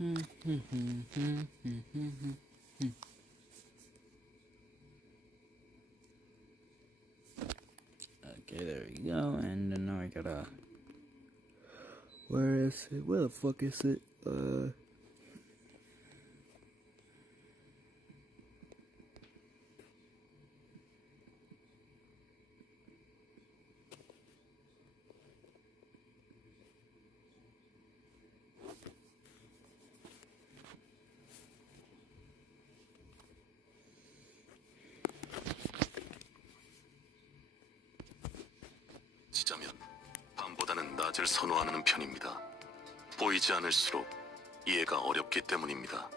Okay, there we go. And then now I gotta. Where is it? Where the fuck is it? 지자면 밤보다는 낮을 선호하는 편입니다. 보이지 않을수록 이해가 어렵기 때문입니다.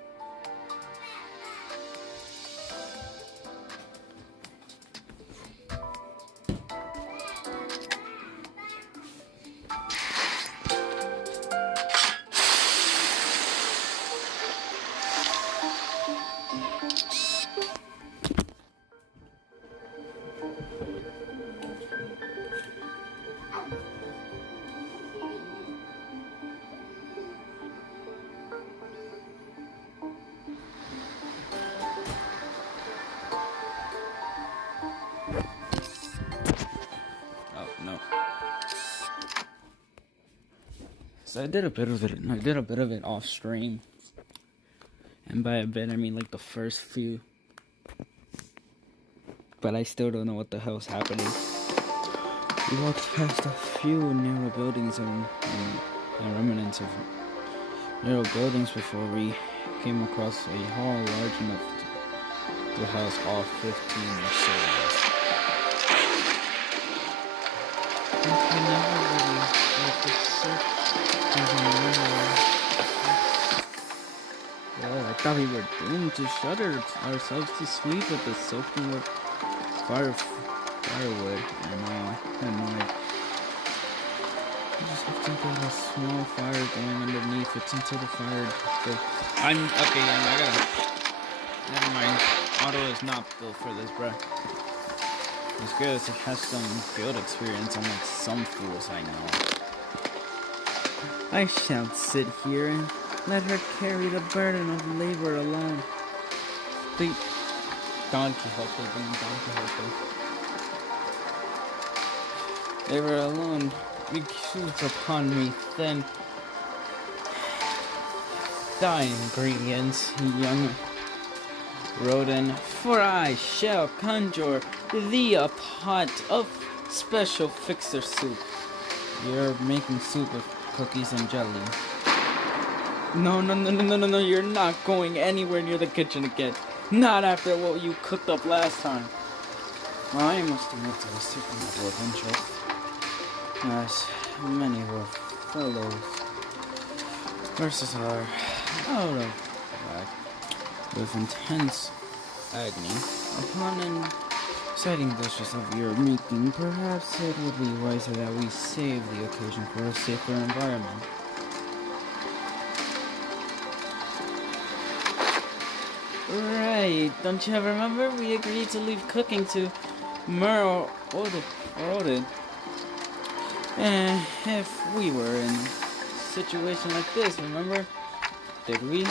So I did a bit of it off stream, and by a bit I mean like the first few, but I still don't know what the hell's happening. We walked past a few narrow buildings and remnants of narrow buildings before we came across a hall large enough to house all 15 or so of us. We never really left the search. Well, I thought we were doomed to shudder ourselves to sleep with the soaking with firewood and all. And we just have to get a small fire going underneath it until the fire goes. I gotta. Never mind. Auto is not built for this, bruh. It's good as it has some field experience, unlike some fools I know. I shan't sit here and let her carry the burden of labor alone. Don Quixote being Don Quixote. Labor alone recruits upon me thin thy ingredients, young rodent, for I shall conjure thee a pot of special fixer soup. You're making soup of cookies and jelly. No, you're not going anywhere near the kitchen again. Not after what you cooked up last time. Well, I must admit to a certain level of interest, as many of our fellows versus are out of whack with intense agony upon an exciting dishes of your making. Perhaps it would be wiser that we save the occasion for a safer environment. Right, don't you remember? We agreed to leave cooking to Merle Odin. If we were in a situation like this, remember? Did we?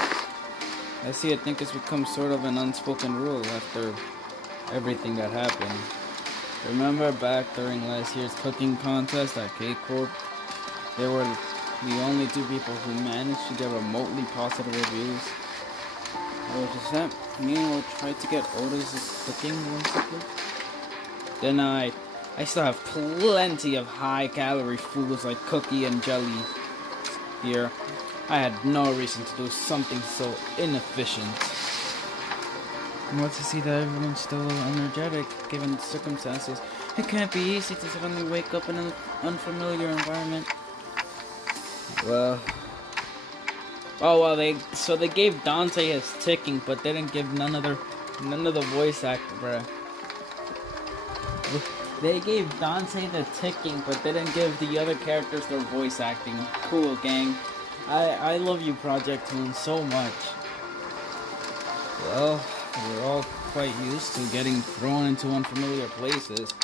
I think it's become sort of an unspoken rule after everything that happened. Remember back during last year's cooking contest at K-Corp? They were the only two people who managed to get remotely positive reviews. Well, does that mean we'll try to get Otis' cooking recipe? Then I still have plenty of high-calorie foods like cookie and jelly here. I had no reason to do something so inefficient. What to see that everyone's still energetic given the circumstances. It can't be easy to suddenly wake up in an unfamiliar environment. Well, they gave Dante his ticking, but they didn't give none of the voice actor, bruh. They gave Dante the ticking, but they didn't give the other characters their voice acting. Cool, gang. I love you, Project Toon, so much. Well, we're all quite used to getting thrown into unfamiliar places.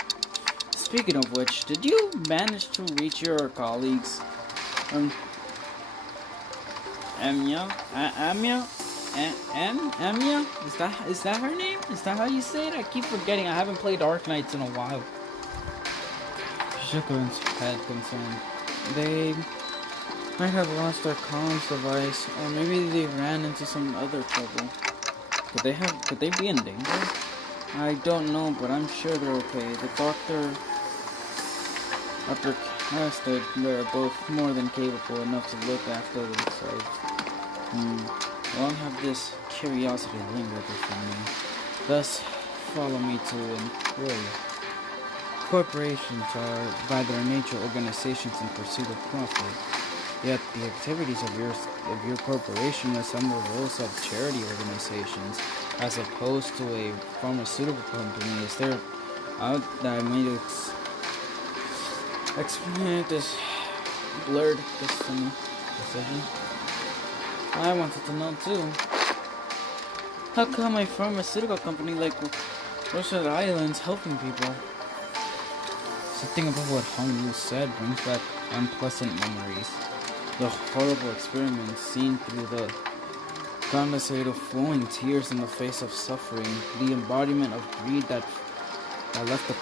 Speaking of which, did you manage to reach your colleagues? Amia? Amia? Amia? Is that her name? Is that how you say it? I keep forgetting. I haven't played Arknights in a while. Shiko's had concern. They might have lost their comms device, or maybe they ran into some other trouble. Could they be in danger? I don't know, but I'm sure they're okay. The doctor Casted, they're both more than capable enough to look after themselves. Long have this curiosity lingered within me. Thus, follow me to employ. Corporations are, by their nature, organizations in pursuit of profit. Yet the activities of your corporation resemble those of charity organizations, as opposed to a pharmaceutical company. Is there out that made explain this blurred decision? I wanted to know too. How come a pharmaceutical company like Russian Islands helping people? Something about what Hong Yu said brings back unpleasant memories. The horrible experiments seen through the condensate of flowing tears in the face of suffering. The embodiment of greed that left a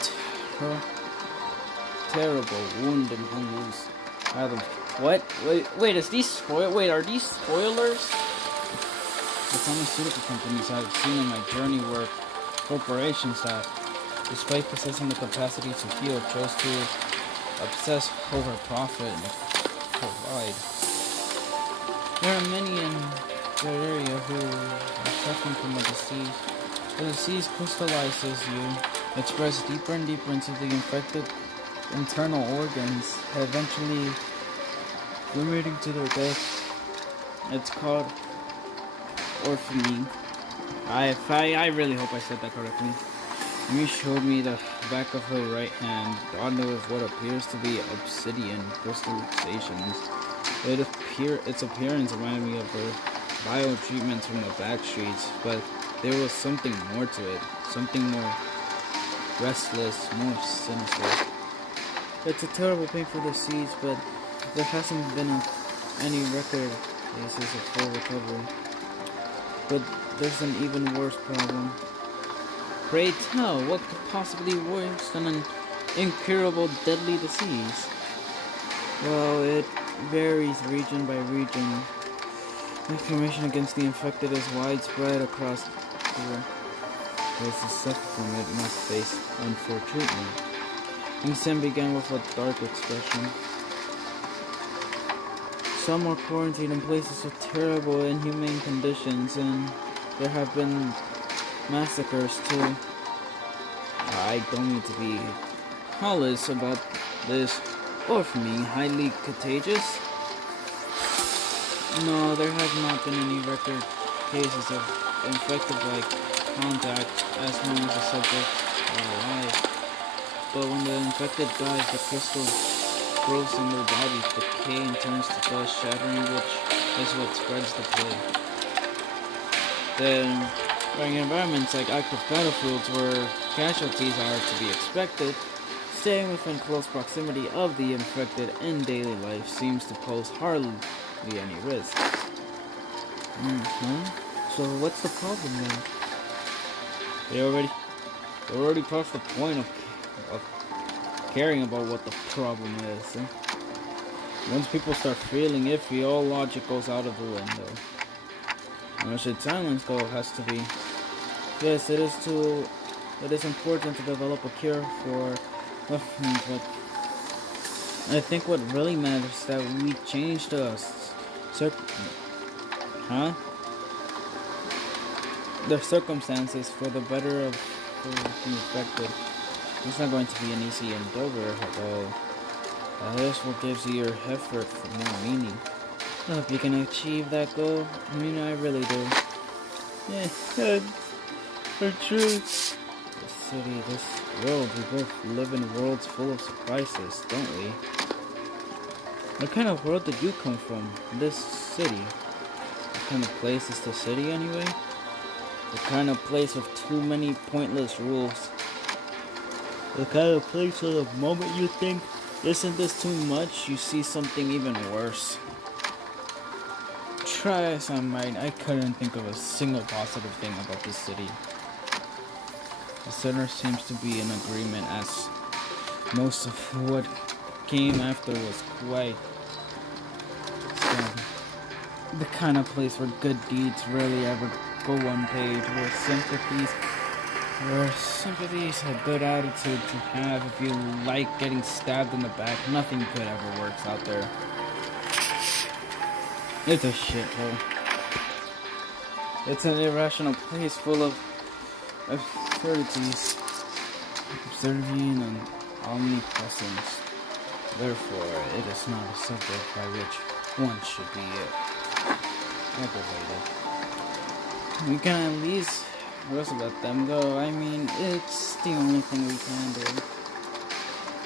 terrible wound in Hong Yu's fathom. What? Wait, are these spoilers? The pharmaceutical companies I've seen in my journey were corporations that, despite possessing the capacity to heal, chose to obsess over profit and provide. There are many in that area who are suffering from a disease. The disease crystallizes you. It spreads deeper and deeper into the infected internal organs, eventually limiting to their death. It's called orphaning. I really hope I said that correctly. Amy showed me the back of her right hand, dotted with what appears to be obsidian crystallizations. Its appearance reminded me of the bio-treatments from the back streets, but there was something more to it. Something more restless, more sinister. It's a terrible pain for the seeds, but there hasn't been any record cases of full recovery. But there's an even worse problem. Pray tell, what could possibly be worse than an incurable deadly disease? Well, it varies region by region. Information against the infected is widespread across the those who suffer from it must face unfair treatment. Sim began with a dark expression. Some are quarantined in places with terrible, inhumane conditions, and there have been massacres too. I don't need to be hollis about this, or for me, highly contagious. No, there have not been any record cases of infected by contact as long as the subjects are alive. But when the infected dies, the crystal growths in their bodies decay and turns to dust, shattering, which is what spreads the plague. Then, during environments like active battlefields where casualties are to be expected, staying within close proximity of the infected in daily life seems to pose hardly any risk. So what's the problem then? They already past the point of caring about what the problem is. Once people start feeling iffy, all logic goes out of the window. Where should silence go has to be. Yes, it is important to develop a cure for but I think what really matters is that we change the circumstances for the better of the infected. It's not going to be an easy endeavor at all. This will give your effort for more meaning. I hope you can achieve that goal. I mean, I really do. Yeah, for true. This city, this world, we both live in worlds full of surprises, don't we? What kind of world did you come from? This city? What kind of place is the city anyway? The kind of place with too many pointless rules. The kind of place where the moment you think, isn't this too much, you see something even worse. try as I might, I couldn't think of a single positive thing about this city. The center seems to be in agreement, as most of what came after was quite the kind of place where good deeds rarely ever go unpaid, where sympathy's a good attitude to have if you like getting stabbed in the back. Nothing good ever works out there. It's a shithole. It's an irrational place full of absurdities, observing and omnipresence. Therefore, it is not a subject by which one should be aggravated. We can at least wrestle at them, though. I mean, it's the only thing we can do.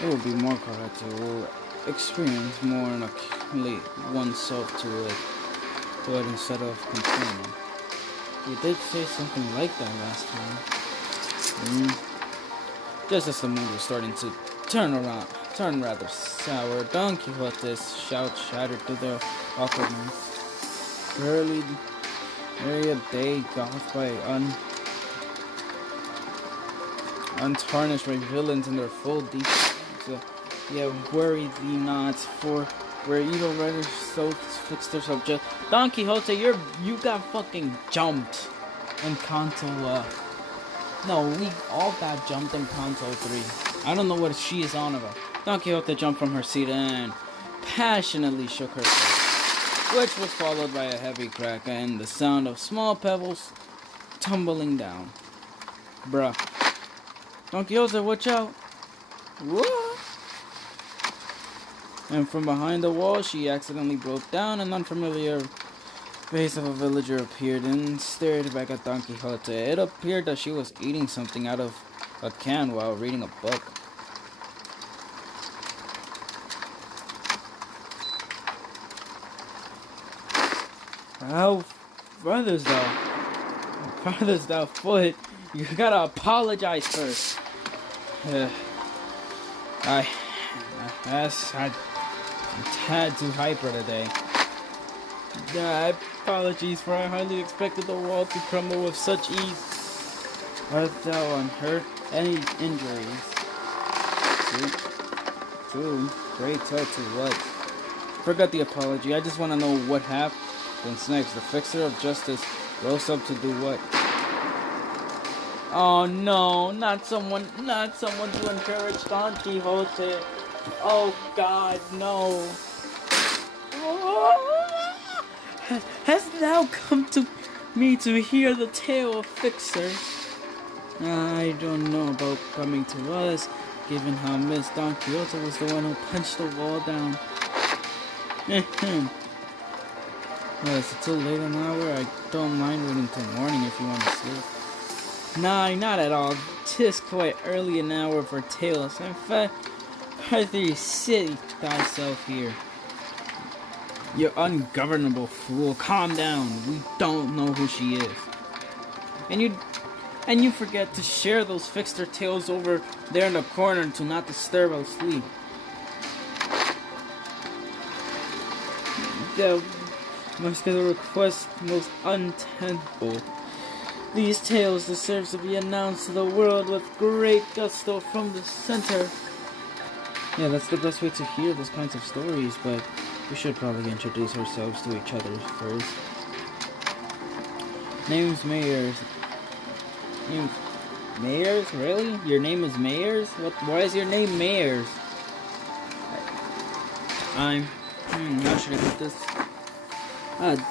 It would be more correct to experience more and accumulate oneself to it instead of complaining. You did say something like that last time. Just as the mood was starting to turn rather sour, Don Quixote's shout shattered through the awkwardness. Barely a day gothed by untarnished by villains in their full deeds. Yeah, worry thee not, for where evil writers so fix their subject. Don Quixote, you got fucking jumped in Canto. No, we all got jumped in Canto 3. I don't know what she is on about. Don Quixote jumped from her seat and passionately shook her face, which was followed by a heavy crack and the sound of small pebbles tumbling down. Bruh. Don Quixote, watch out. What? And from behind the wall, she accidentally broke down. An unfamiliar face of a villager appeared and stared back at Don Quixote. It appeared that she was eating something out of a can while reading a book. How farthest thou foot? You gotta apologize first. I'm a tad too hyper today. Apologies, for I hardly expected the wall to crumble with such ease. Art thou unhurt? Any injuries? Two. Great tell to what? Forgot the apology. I just want to know what happens next. The fixer of justice rose up to do what? Oh no, not someone to encourage Don Quixote. Oh God, no. Hast thou come to me to hear the tale of fixers? I don't know about coming to us, given how Miss Don Quixote was the one who punched the wall down. Well, it's too late an hour. I don't mind waiting till morning if you want to sleep. Nah, not at all. 'Tis quite early an hour for tales. In fact, rather sit thyself here. You ungovernable fool, calm down. We don't know who she is. And you forget to share those fixer tales over there in the corner to not disturb our sleep. The must be the request most untenable. These tales deserve to be announced to the world with great gusto from the center. Yeah, that's the best way to hear those kinds of stories, but we should probably introduce ourselves to each other first. Name's Mayers. Mayers? Really? Your name is Mayers? Why is your name Mayers? How should I put this?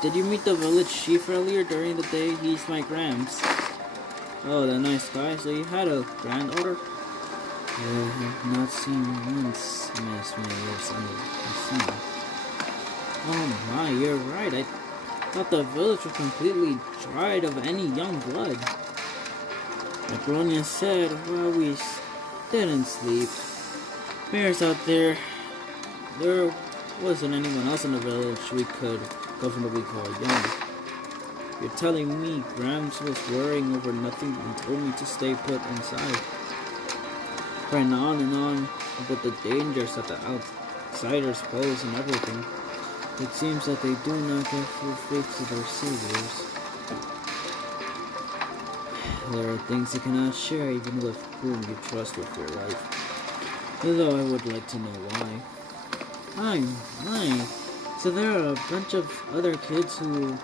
Did you meet the village chief earlier during the day? He's my Grams. Oh, the nice guy. So you had a granddaughter? Not seen once, Miss Mayers. Oh my, you're right. I thought the village was completely dried of any young blood. Like Ronya said, while we didn't sleep. Bears out there. There wasn't anyone else in the village we could comfortably call young. You're telling me Grams was worrying over nothing and told me to stay put inside. Ran on and on about the dangers that the outsiders pose and everything. It seems that they do not give full faith to their saviors. There are things you cannot share even with whom you trust with your life. Though I would like to know why. Why? So there are a bunch of other kids who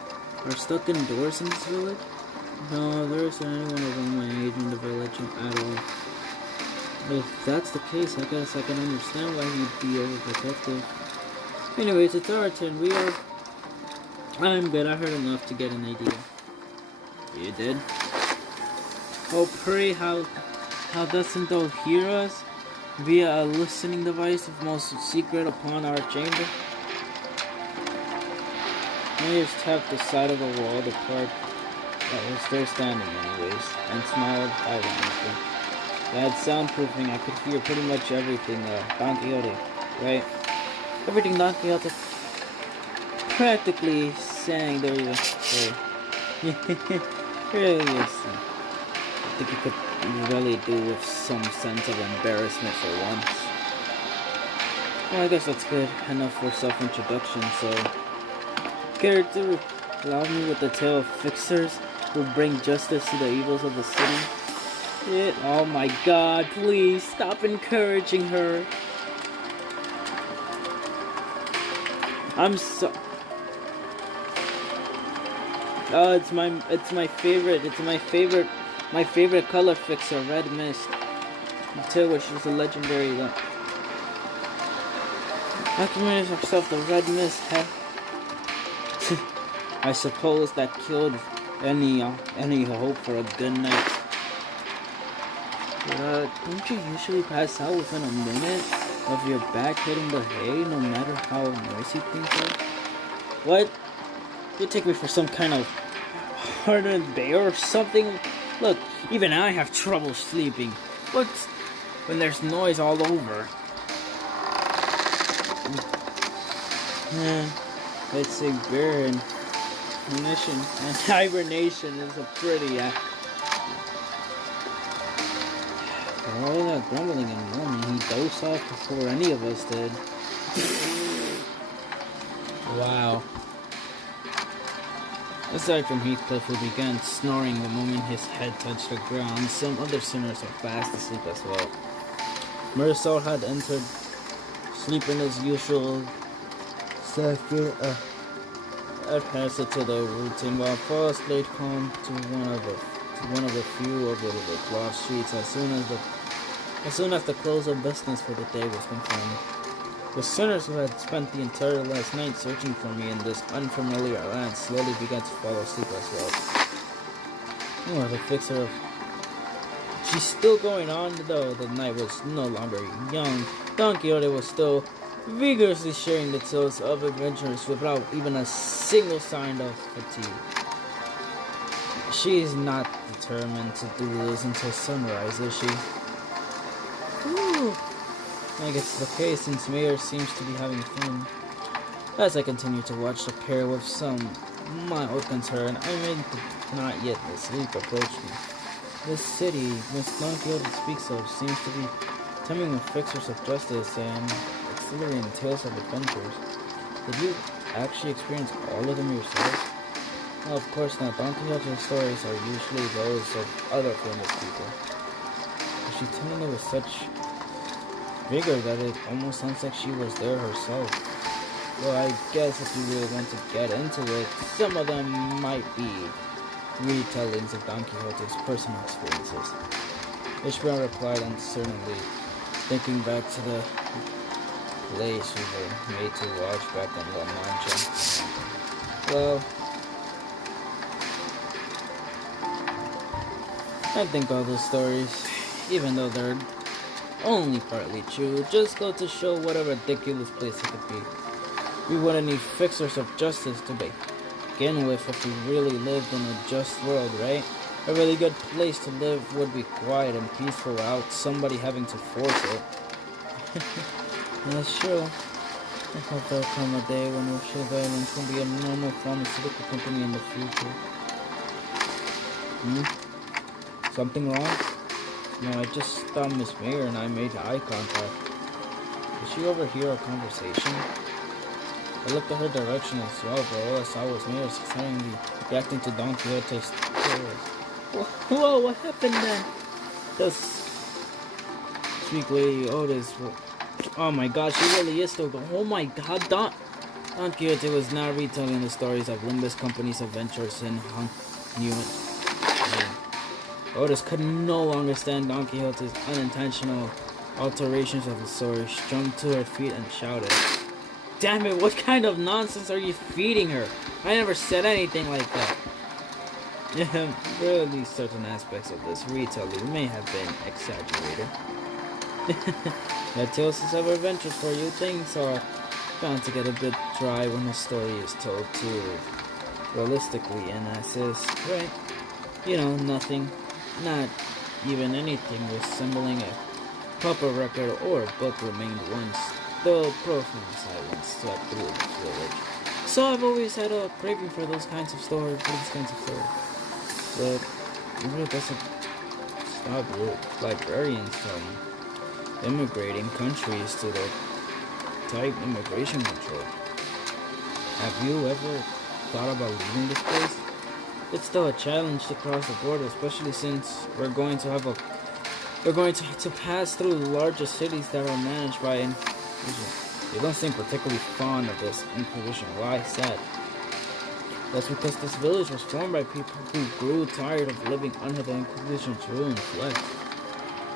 are stuck indoors in this village? No, there isn't anyone around my age in the village at all. If that's the case, I guess I can understand why he'd be overprotective. Anyways, it's our turn. I'm good. I heard enough to get an idea. You did? Oh, pray, how doesn't thou hear us? Via a listening device of most secret upon our chamber? I just tapped the side of the wall, the part that was there standing anyways, and smiled ironically. That soundproofing, I could hear pretty much everything, Don Quixote, right? Everything Don Quixote practically sang there you really is. I think you could really do with some sense of embarrassment for once. Well, I guess that's good enough for self-introduction, so... Care to allow me with the tale of fixers who bring justice to the evils of the city? Oh my god, please, stop encouraging her. I'm so... Oh, it's my favorite color fixer, Red Mist. The tale which is a legendary one. Acclimated herself the Red Mist, huh? I suppose that killed any hope for a good night. Don't you usually pass out within a minute of your back hitting the hay, no matter how noisy things are? What? You take me for some kind of hardened bear or something? Look, even I have trouble sleeping. What's when there's noise all over? Let's say bear and hibernation is a pretty for all that grumbling and moaning, he dozed off before any of us did. Wow. Aside from Heathcliff, who began snoring the moment his head touched the ground, some other sinners are fast asleep as well. Marisol had entered, sleeping as usual, adhered to the routine, while Faust laid calm to one of the few of the lost streets as soon as the close of business for the day was confirmed. The sinners who had spent the entire last night searching for me in this unfamiliar land slowly began to fall asleep as well. Oh, the fixer of... She's still going on, though the night was no longer young. Don Quixote was still vigorously sharing the tales of adventures without even a single sign of fatigue. She is not determined to do this until sunrise, is she? Ooh. I guess it's the case since Mayor seems to be having fun. As I continue to watch the pair with some mild concern, I may not yet the sleep approach me. This city, Miss Don Quixote speaks of, seems to be teeming with fixers of justice and exhilarating tales of adventures. Did you actually experience all of them yourself? Well, of course not. Don Quixote's stories are usually those of other famous people. But she told it with such vigor that it almost sounds like she was there herself. Well, I guess if you really want to get into it, some of them might be retellings of Don Quixote's personal experiences. Ishmael replied uncertainly, thinking back to the place we were made to watch back in La Mancha. Well, I think all those stories, even though they're only partly true, just go to show what a ridiculous place it could be. We wouldn't need fixers of justice to begin with if we really lived in a just world, right? A really good place to live would be quiet and peaceful without somebody having to force it. That's true. I hope there'll come a day when Rochelle Islands will be a normal pharmaceutical company in the future. Something wrong? No, I just saw Miss Mayer and I made eye contact. Did she overhear our conversation? I looked at her direction as well, but all I saw was Mayor silently reacting to Don Quixote's stories. Whoa, what happened then? This sweet lady Otis. Oh my god, she really is still going. Oh my god, Don Quixote was now retelling the stories of Limbus Company's adventures in Newman. Otis could no longer stand Don Quixote's unintentional alterations of the story. She jumped to her feet and shouted, "Damn it, what kind of nonsense are you feeding her? I never said anything like that." Yeah, really certain aspects of this retelling may have been exaggerated. That tells us of adventures for you. Things are bound to get a bit dry when the story is told too realistically, and as is, right? You know, nothing, not even anything resembling a proper record or book remained once the profound silence swept through the village. So I've always had a craving for those kinds of stories, But it really doesn't stop librarians from immigrating countries to the tight immigration control. Have you ever thought about leaving this place? It's still a challenge to cross the border, especially since we're going to have to pass through the largest cities that are managed by Inquisition. They don't seem particularly fond of this Inquisition. Why is that? That's because this village was formed by people who grew tired of living under the Inquisition's rule and fled.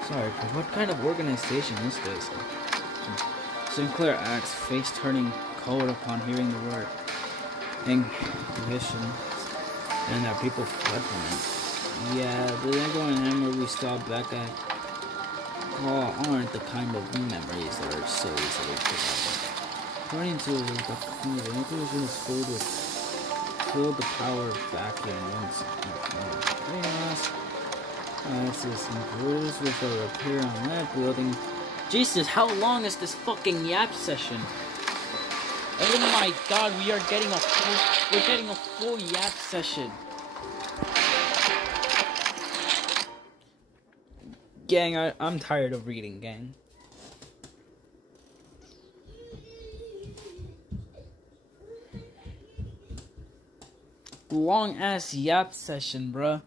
Sorry, but what kind of organization is this? Sinclair asked, face turning cold upon hearing the word Inquisition, and that people fled from it. Yeah, the Echo and Hammer we stopped back at aren't the kind of memories that are so easily forgotten. According to the Inquisition is filled the power vacuum once chaos. This is includes with a repair on that building. Jesus, how long is this fucking yap session? Oh my god, we're getting a full yap session. Gang, I'm tired of reading, gang. Long ass yap session, bruh.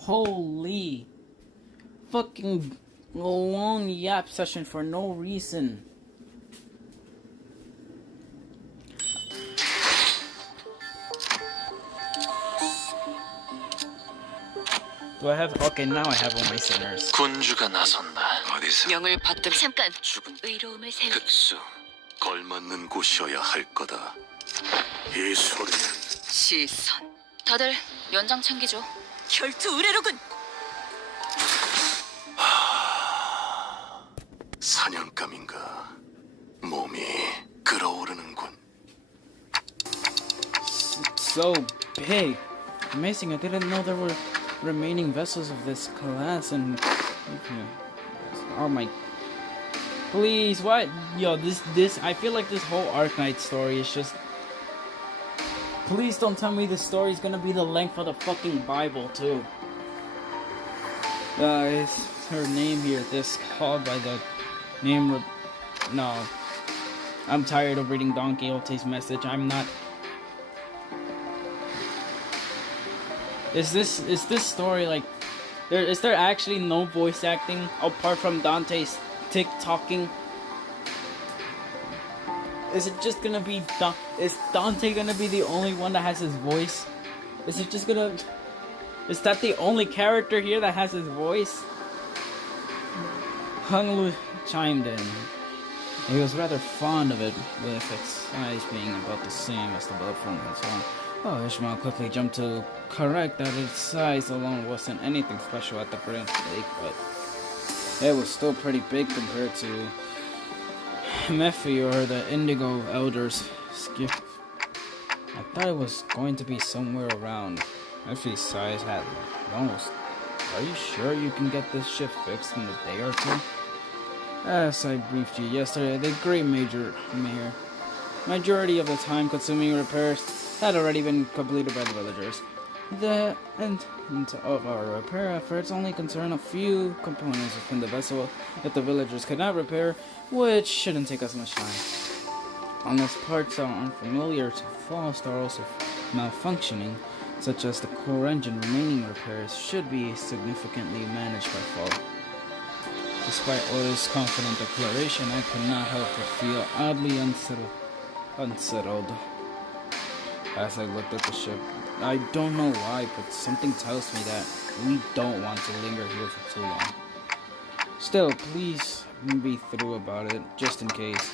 Holy fucking long yap session for no reason. Do I have? Okay, now I have all my singers. 군주가 나선다. 어디서? 명을 받들 잠깐 죽은 의로움을 세우 흑수 걸맞는 곳이어야 할 거다. 이 소리는 시선 다들 연장 챙기죠. 결투 의뢰로군. 사냥감인가? 몸이 끓어오르는군. So big. Amazing, I didn't know there were remaining vessels of this class and oh my, please, what? Yo, this I feel like this whole Arknight story is just, please don't tell me this story is gonna be the length of the fucking Bible too. It's her name here, this called by the name no, I'm tired of reading Don Quixote's message. I'm not. Is this story like, is there actually no voice acting apart from Dante's tick-tocking? Is it just gonna be is Dante gonna be the only one that has his voice? Is that the only character here that has his voice? Hung Lu chimed in. He was rather fond of it, with its size being about the same as the boat from his home. Oh, Ishmael quickly jumped to correct that its size alone wasn't anything special at the Grand Lake, but it was still pretty big compared to Mephi or the Indigo Elders' skiff. I thought it was going to be somewhere around Mephi's size at most. Are you sure you can get this ship fixed in a day or two? As I briefed you yesterday, the great majority of the time-consuming repairs had already been completed by the villagers. The end of our repair efforts only concern a few components within the vessel that the villagers could not repair, which shouldn't take us much time. unless parts are unfamiliar to Faust are also malfunctioning, such as the core engine. Remaining repairs should be significantly managed by fall. Despite Oda's confident declaration, I could not help but feel oddly unsettled as I looked at the ship. I don't know why, but something tells me that we don't want to linger here for too long. Still, please be thorough about it, just in case.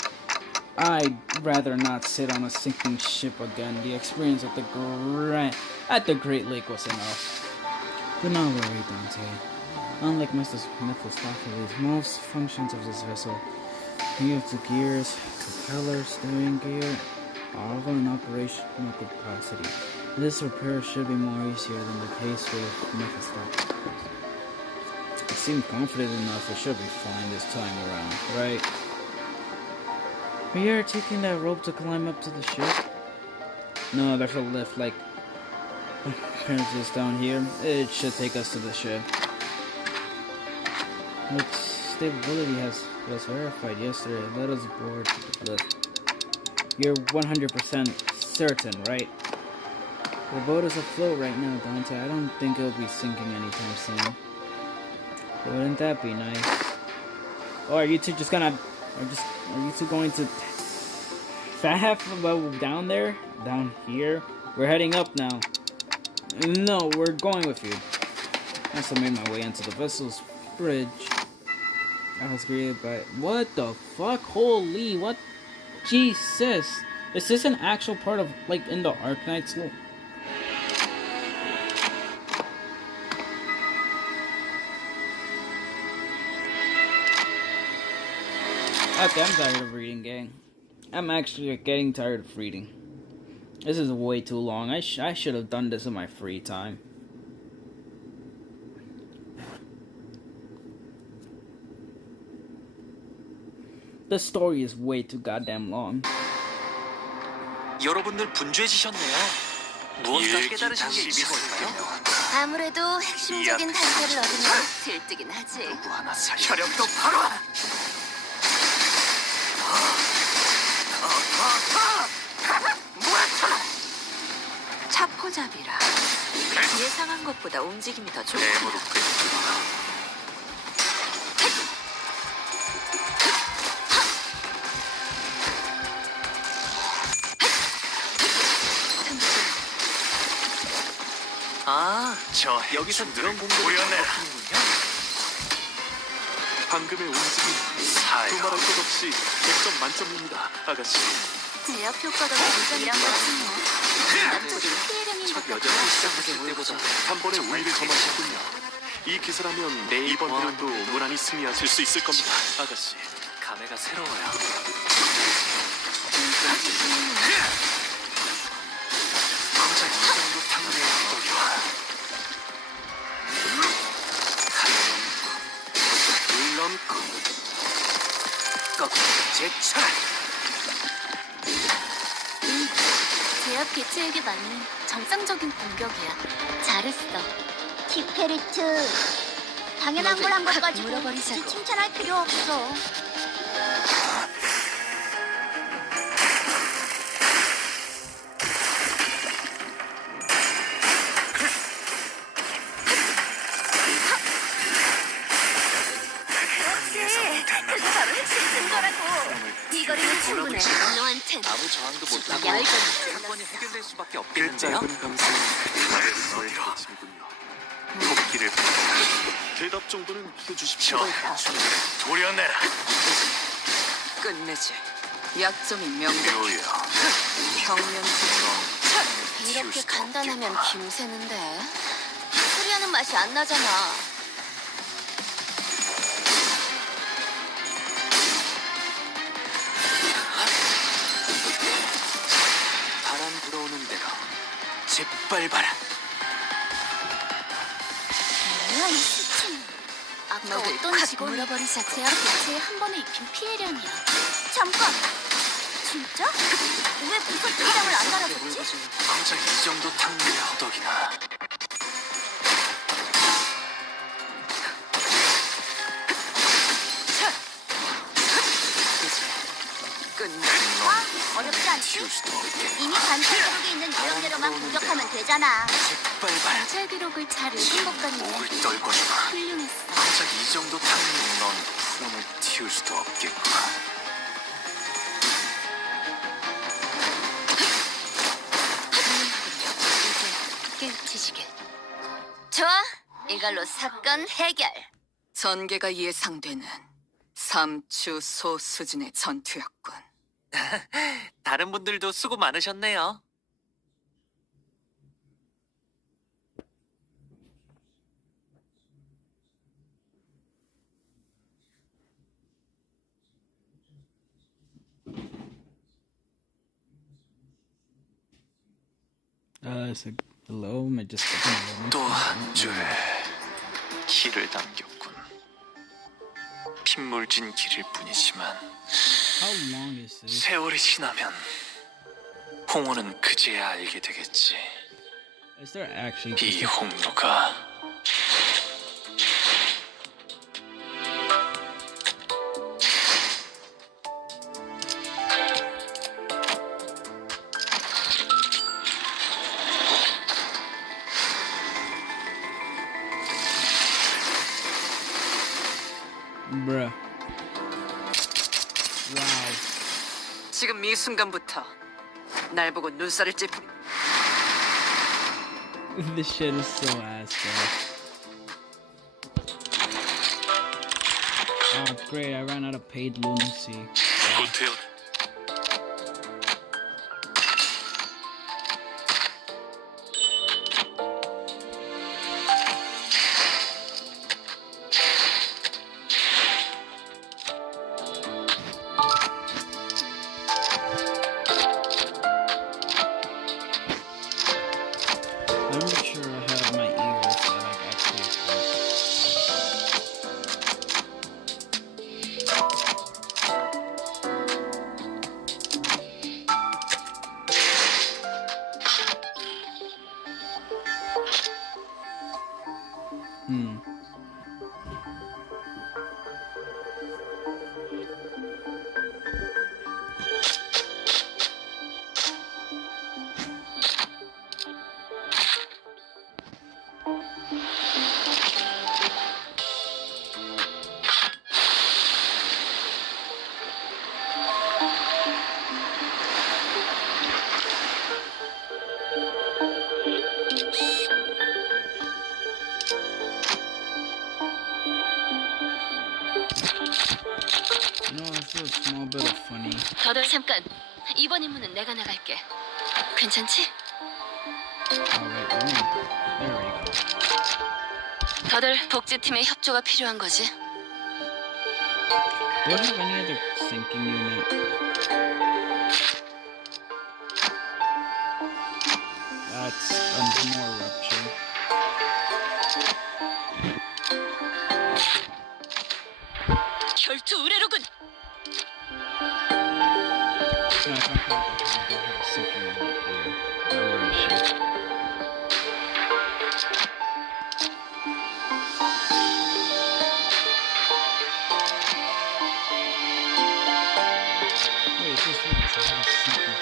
I'd rather not sit on a sinking ship again. The experience at the Great Lake was enough. Do not worry, Dante. Unlike Mr. Mephistopheles, most functions of this vessel, the gears, propeller, steering gear, are all in operational capacity. This repair should be more easier than the case with Mephistopheles. I seem confident enough it should be fine this time around, right? We are taking that rope to climb up to the ship? No, there's a lift, like, apparently it's down here. It should take us to the ship. Its stability was verified yesterday. Let us board the lift. You're 100% certain, right? The boat is afloat right now, Dante. I don't think it'll be sinking anytime soon. Wouldn't that be nice? Oh, are you two just gonna... Are you two going to... down there? Down here? We're heading up now. No, we're going with you. I also made my way into the vessel's bridge. I was greeted by... What the fuck? Holy, what? Jesus! Is this an actual part of, like, in the Arknights? Okay, I'm tired of reading, gang. I'm actually getting tired of reading. This is way too long. I should have done this in my free time. The story is way too goddamn long. 여러분들 분주해지셨네요. 무언가 깨달으신 게 있는 걸까요? 아무래도 핵심적인 단서를 얻으면 들뜨긴 하지. 누구 하나 혈역도 바로! 차포잡이라. 예상한 것보다 움직임이 더 좋고. 아, 저 여기서 이런 공격을 보였네요. 방금의 움직임 두말할 것 없이 100점 만점입니다, 아가씨. 제압 효과가 굉장히 좋았군요. 남쪽이 피해량인 것 첫 같아요. 여자를 시작하게 때보다 한 번에 우위를 점하셨군요. 이 기세라면 이번 회원도 무난히 승리하실 수 있을 겁니다, 아가씨. 감회가 새로워요. 정작 이 정도 탕후루의 구독이와 물넘고 꺾고 제철. 제압 개체에게 맞는 정상적인 공격이야. 잘했어. 티페리트. 당연한 걸 한 것 가지고 굳이 칭찬할 필요 없어. 이거리는 충분해. 너한텐 아무 저항도 못하고 얇은 사건이 해결될 수밖에 그 없겠는데요? 짧은 감성 나의 거침이군요. 토끼를 대답 정도는 해주십시오. 도려내라. 끝내지. 약점이 명백해. 평면지로. 이렇게 간단하면 김새는데 소리하는 맛이 안 나잖아. 바람 불어오는 대로 짓밟아라. 뭐야 이 수준. 아까 어떤 직원이 물어버리자. 제압 개체에 한 번에 입힌 피해량이야. 잠깐. 진짜? 왜 부서 피해량을 안 알아봤지? 정작 이 정도 탕후루의 허덕이나. 끝내. 어렵지 않지? 이미 관찰 기록에 있는 유형대로만 공격하면 되잖아. 짓밟아야 관찰 기록을 잘 읽은 것 같네. 목을 떨궈주마. 훌륭했어. 고작 이 정도 타이밍 넌 푸름을 틔울 수도 없겠구나. 깨우치시게. 좋아, 이걸로 사건 해결. 전개가 예상되는 삼추소 수준의 전투였군. 다른 분들도 수고 많으셨네요. It's like, hello, am I just 또 한 줄 길을 남겼군. 핏물진 길일 뿐이지만 How long is this? 세월이 지나면 홍어는 그제야 알게 되겠지. Is there actually 이 just 홍로가 bruh. Wow. 지금 이 순간부터 날 보고 눈살을 찌푸리. This shit is so ass, bro. Oh, great, I ran out of paid lunacy. 구태여 Let me make sure I have my ears that like actually work. You know, it's a small bit of funny. 더들 잠깐. 이번 임무는 내가 나갈게. 괜찮지? Oh, wait, let me. There we go. 더들 복지팀의 협조가 필요한 거지. Do I have any other sinking unit? That's more rupture. 결투 의뢰로군. No, I don't have a sinking unit here. Where is she? Wait, this one is a sinking.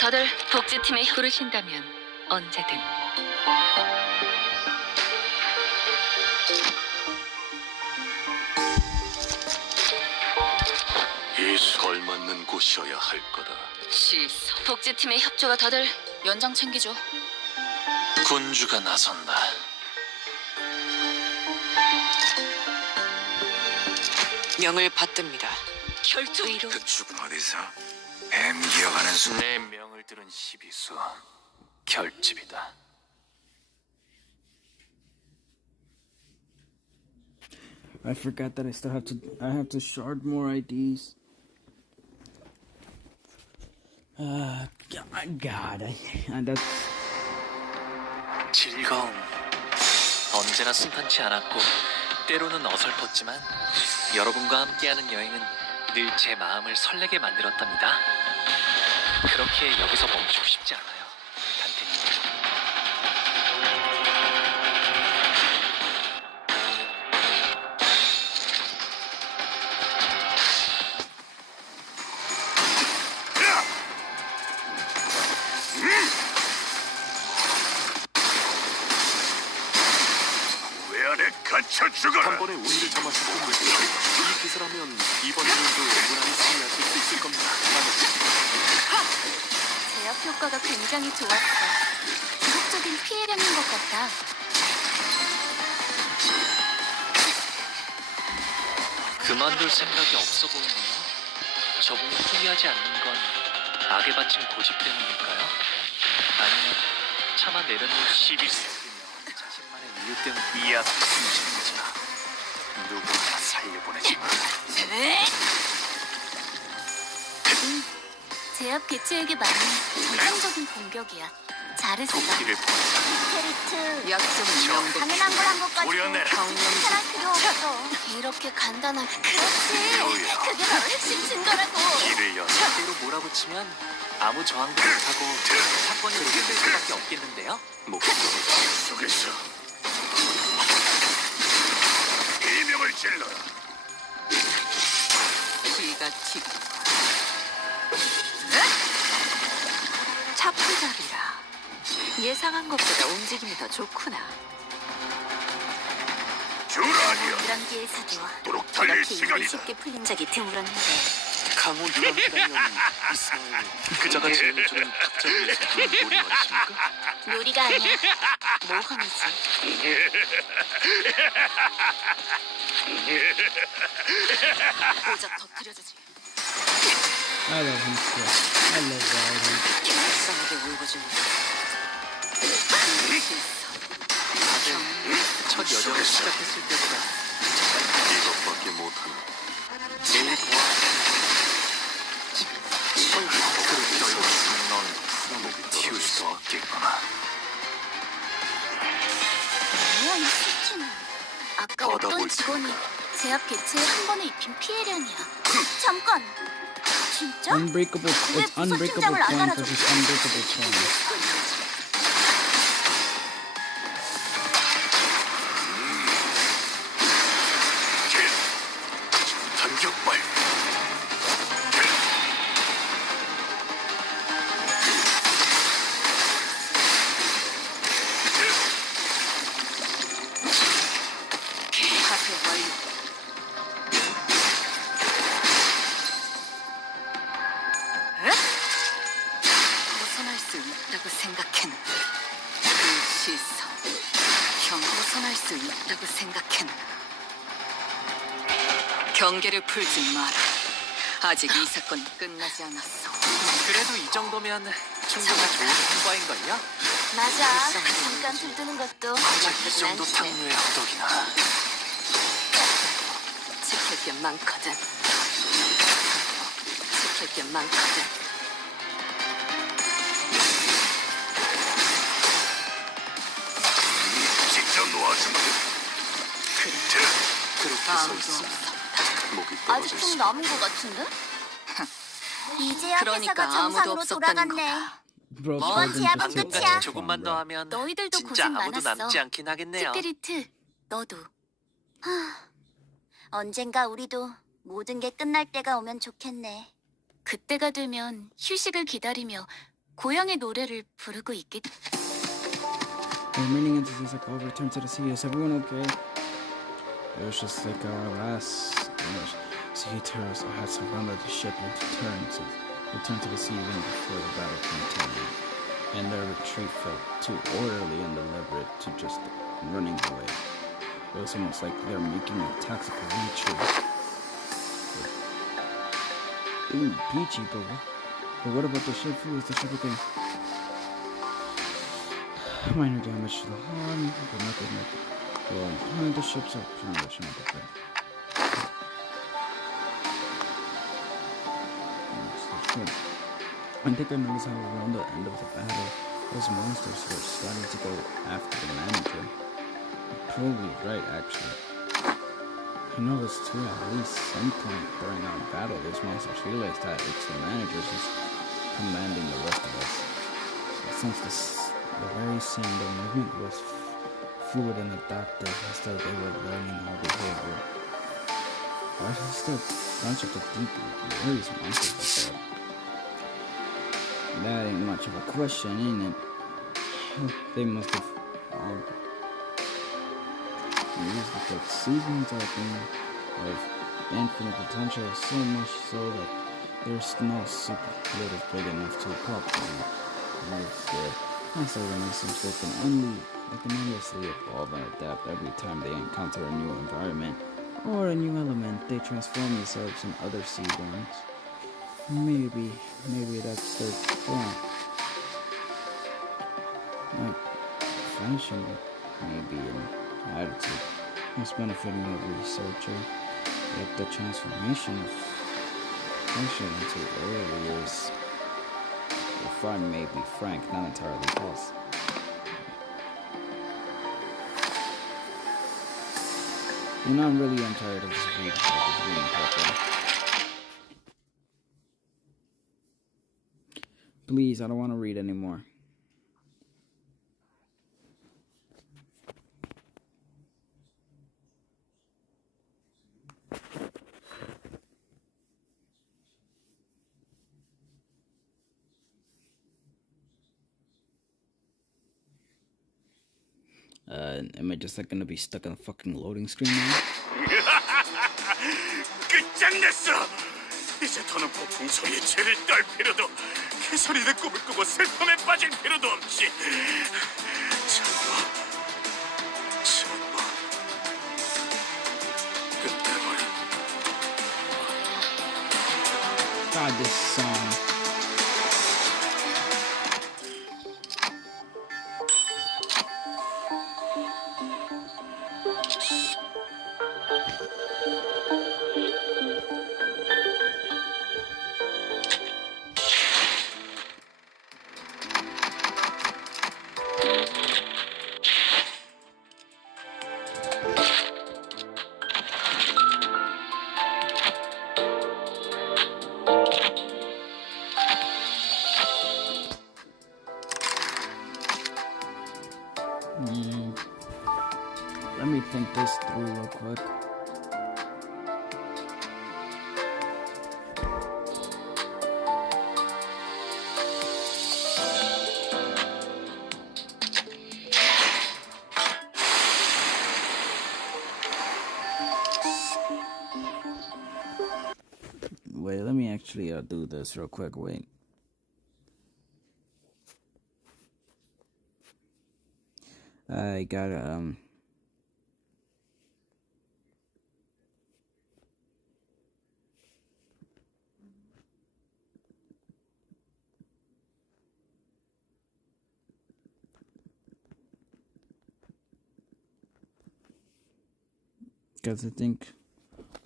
더들 복지팀에 부르신다면 언제든. 이 걸맞는 곳이어야 할 거다. 시소. 복지팀의 협조가 더들 연장 챙기죠. 군주가 나선다. 명을 받듭니다. 결투 의로. 그 죽은 어디서 뱀 기어가는 순 내 명을 들은 시비수 결집이다. I forgot that I have to shard more IDs. God, that's 즐거움 언제나 순탄치 않았고 때로는 어설펐지만 여러분과 함께하는 여행은 늘 제 마음을 설레게 만들었답니다. 그렇게 여기서 멈추고 싶지 않아요, 단테님. 안에 갇혀 죽어라. 한 번에 우리를 점하실 뿐이고 이 기세라면 이번 대회도 무난히 승리하실 수 있을 겁니다. 제압 효과가 굉장히 좋았어. 기록적인 피해량인 것 같다. 그만둘 생각이 없어 보이네요. 저분이 포기하지 않는 건 악에 바친 고집 때문일까요? 아니면 차마 내려놓을 시비 쓰며 자신만의 이유 때문에 이 앞에 숨쉬는 자 누구나 살려보내지 마. 제압 개체에게 맞는 전형적인 공격이야. 잘했어. 도끼를 페리트. 약점 명백. 당연한 걸 한 것 같고 오려내. 잘할 필요 없어. 이렇게 간단하게. 그렇지. 그게 바로 핵심 증거라고. 길을 연. 대로 몰아붙이면 아무 저항도 못하고 사건이 해결될 수밖에 없겠는데요? 목표 속에서 비명을 질러라. 기가 튀고. 차프잡이라. 예상한 것보다 움직임이 더 좋구나. 주라니야. 유랑기에서도 도록 달릴 이렇게 일이 시간이다. 쉽게 풀린 적이 드물었는데. 강호 유랑이라면 이스마엘 그자가 제일해주는 탁자위에서 하는 놀이 말이십니까? 놀이가 아니야. 모험이지. 고작 터뜨려주지. I love him still. I love Ryan. 불쌍하게 울고주는. 다들 첫 여정을 시작했을 때보다 이것밖에 못하나. 제일 그렇게 넌 풀어놓고 튀울 수 없겠구나. 뭐야 이 수치는. 아까 어떤 받아볼 직원이 제압 개체에 한 번에 입힌 피해량이야. 잠깐. 진짜? Unbreakable. It's unbreakable point versus unbreakable point. 단격발. 파괴 완료. 벗어날 수 있다고 생각했나? 그 시선. 벗어날 수 있다고 생각했나? 경계를 풀지 마라. 아직 이 사건은 끝나지 않았어. 그래도 이 정도면 충분히 좋은 성과인걸요? 맞아. 잠깐 들뜨는 것도 이 정도 나쁘진 않지. 탕류의 허덕이나 지킬 게 많거든. 지킬 게 많거든. 직접 놓아주마. 그렇게 서 아무도 있으면 없어. 목이 아직 떨어져 좀 있어. 남은 것 같은데? 이제야 그러니까 회사가 아무도 정상으로 없었다는 돌아갔네. 거다. Bro, 이번 told him 제압은 to take 끝이야. it 조금만 from 더 bro. 하면 너희들도 진짜 고생 아무도 많았어. 남지 않긴 하겠네요. 스피리트, 너도. 언젠가 우리도 모든 게 끝날 때가 오면 좋겠네. 그때가 되면 휴식을 기다리며 고향의 노래를 부르고 있겠. The remaining entities like all returned to the sea. Is everyone okay? It was just like our last sea terrorists had surrounded the ship and returned to the sea even before the battle continued. And their retreat felt too orderly and deliberate to just running away. It was almost like they're making a tactical retreat. Ooh, peachy, but what about the ship? Who is the ship again? Minor damage to the hull, but nothing like it. Well, the ships are pretty much not that bad. I think I noticed how around the end of the battle, those monsters were starting to go after the manager. You're probably right, actually. I noticed too, at least some point during our battle, those monsters realized that it's the managers who's commanding the rest of us. Since the very scene, the movement was fluid and adaptive, as though they were learning our behavior. Why is there a bunch of the deep various monsters like that? That ain't much of a question, ain't it? They must have These the seasons are of infinite potential, so much so that there's no superlative big enough to properly use their mass organisms. They can endlessly evolve and adapt every time they encounter a new environment or a new element. They transform themselves in other seaborns. Maybe that's their form. Fashion, maybe an attitude is benefiting the researcher. Yet the transformation of fashion into early years, if I may be frank, not entirely false. You know, I'm tired of this reading properly. Please, I don't want to read anymore. Am I just like gonna be stuck on a fucking loading screen now? 끝장냈어. 이제 더는 폭풍 소리에 죄를 떨 필요도, 개소리는 꿈을 꾸고 슬픔에 빠질 필요도 없지. 전부 끝내버려. God, this song. Let me think this through real quick. Wait, let me actually do this real quick. Wait. I gotta because I think,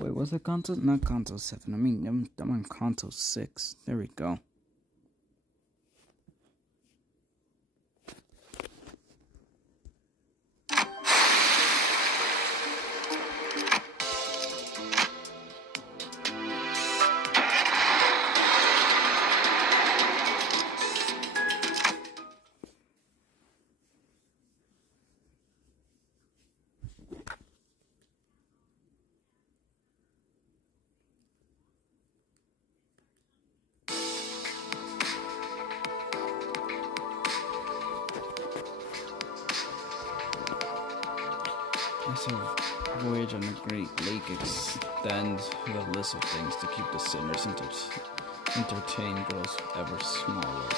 wait, was it canto? Not canto 7. I mean, I'm on canto 6. There we go. As a voyage on the Great Lake extends the list of things to keep the sinners entertained grows ever smaller.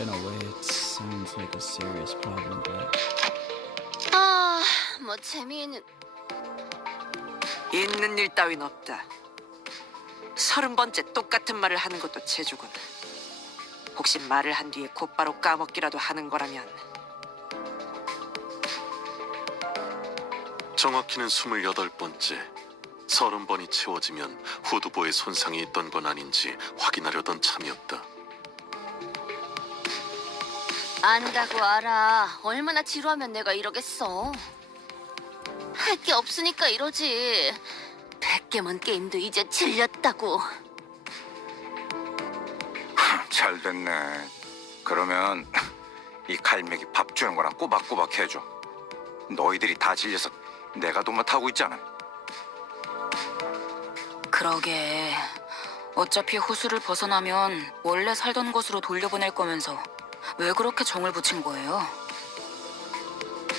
In a way, it sounds like a serious problem, but... 뭐 재미있는... 있는 일 따윈 없다. 30번째 똑같은 말을 하는 것도 재주군. 혹시 말을 한 뒤에 곧바로 까먹기라도 하는 거라면. 정확히는 28번째. 30번이 채워지면 후두부에 손상이 있던 건 아닌지 확인하려던 참이었다. 안다고 알아. 얼마나 지루하면 내가 이러겠어. 할 게 없으니까 이러지. 100개만 게임도 이제 질렸다고. 잘 됐네. 그러면 이 갈매기 밥 주는 거랑 꼬박꼬박 해줘. 너희들이 다 질려서 내가 도맡아하고 있잖아. 그러게. 어차피 호수를 벗어나면 원래 살던 곳으로 돌려보낼 거면서 왜 그렇게 정을 붙인 거예요?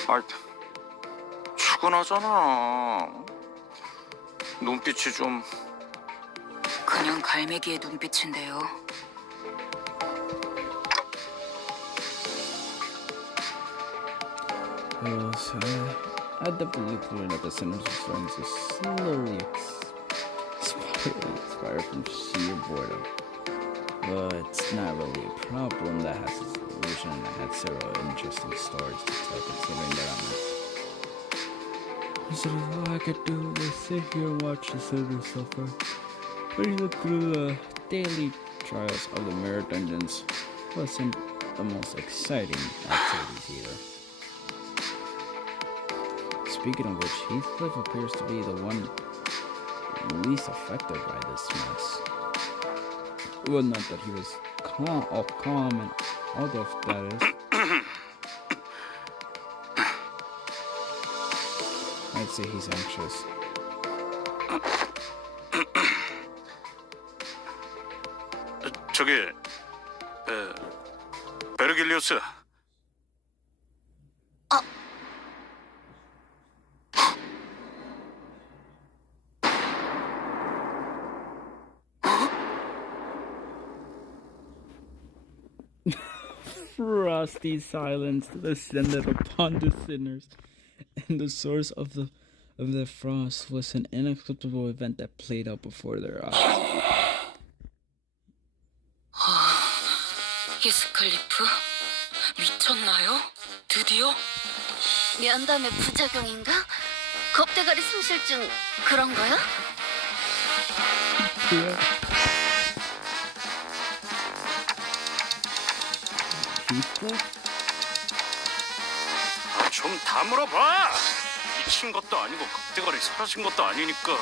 아, 측은하잖아. 눈빛이 좀 그냥 갈매기의 눈빛인데요. So, I definitely cleared up as soon as it's starting to slowly expire from sheer boredom. But it's not really a problem that has a solution, and I had several interesting stories to tell considering that instead of all I could do was sit here and watch the city suffer. But you look through the daily trials of the mirror dungeons wasn't the most exciting activities either. Speaking of which, Heathcliff appears to be the one least affected by this mess. Well, not that he was calm and all of that is. I'd say he's anxious. 저기, 베르길리우스. Frosty silence descended upon the sinners, and the source of their frost was an inexplicable event that played out before their eyes. 히스클리프? 미쳤나요? 드디어? 면담의 부작용인가? 겁대가리 승실증 그런 거야? 좀 다물어봐. 미친 것도 아니고 겁대가리 사라진 것도 아니니까.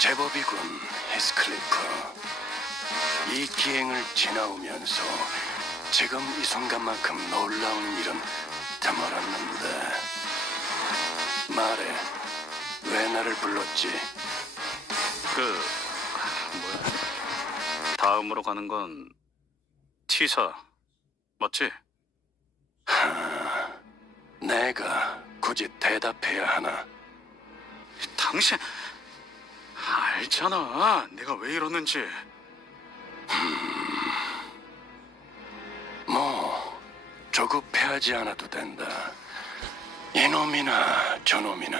제법이군, 히스클리프. 이 기행을 지나오면서 지금 이 순간만큼 놀라운 일은 드물었는데. 말해, 왜 나를 불렀지? 다음으로 가는 건 T사 맞지? 내가 굳이 대답해야 하나? 당신 알잖아 내가 왜 이러는지. 뭐 조급해하지 않아도 된다. 이놈이나 저놈이나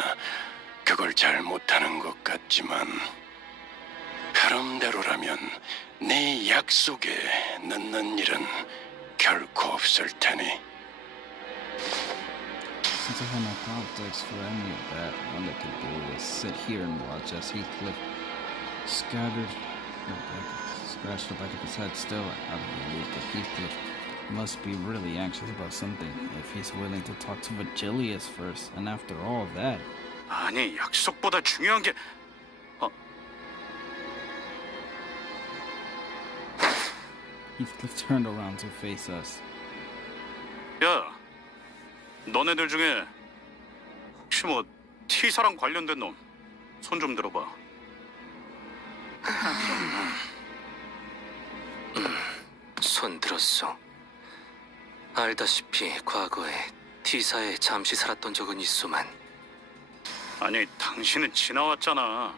그걸 잘 못하는 것 같지만 흐름대로라면 네 약속에 늦는 일은 결코 없을 테니. Since I had no context for any of that, all I could do was sit here and watch as Heathcliff scratched the back of his head still. I believe that Heathcliff must be really anxious about something if he's willing to talk to Vigilius first, and after all that. 아니 약속보다 중요한 게 Heathcliff turned around to face us. 야, 너네들 중에 혹시 뭐 T사랑 관련된 놈 손 좀 들어봐. 손 들었어. 알다시피 과거에 T사에 잠시 살았던 적은 있소만. 아니 당신은 지나왔잖아.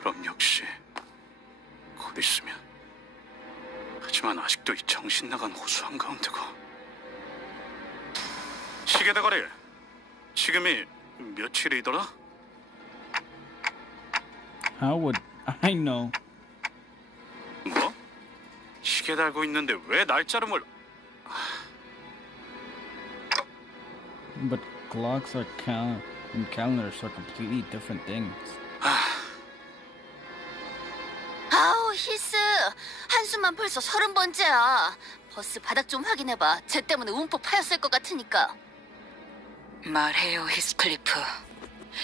그럼 역시 곧 있으면. 하지만 아직도 이 정신 나간 호수 한가운데고. 시계대가리, 지금이 며칠이더라? How would I know? 뭐? 시계 달고 있는데 왜 날짜를 몰라? But clocks and calendars are completely different things. 아우 히스 한숨만 벌써 30번째야. 버스 바닥 좀 확인해봐. 쟤 때문에 움푹 파였을 것 같으니까. 말해요, 히스클리프.